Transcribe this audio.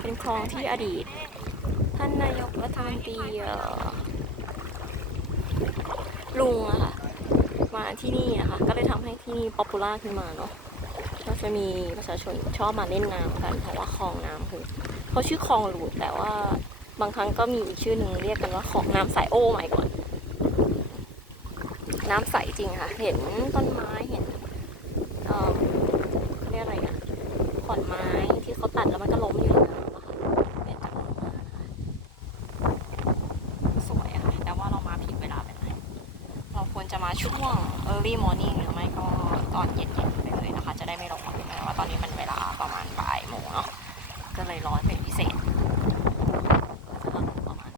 เป็นคลองที่อดีต ท่านนายกรัฐมนตรีลุงอะค่ะ มาที่นี่อะค่ะก็เลยทำให้ที่นี่ป๊อปปูล่าขึ้นมาเนาะก็จะมีประชาชนชอบมาเล่นน้ำกัน เพราะว่าคลองน้ำคือเขาชื่อคลองหลูดแต่ว่าบางครั้งก็มีอีกชื่อหนึ่งเรียกกันว่าคลองน้ำใสโอ้ไม่ก่อน น้ำใสจริงค่ะ เห็นต้นไม้เห็นเอ่อเรียกอะไรอะขอนไม้ ที่เขาตัดแล้วมันก็ล้มอยู่ในน้ำอะค่ะเป็นจำนวนมากค่ะสวยอะค่ะแต่ว่าเรามาผิดเวลาไปหน่อยเราควรจะมาช่วง early morning หรือไม่ก็ตอนเย็นๆไปเลยนะคะ จะได้ไม่ร้อนแต่ว่าตอนนี้มันเวลาประมาณบ่ายโมงเนาะก็เลยร้อนไป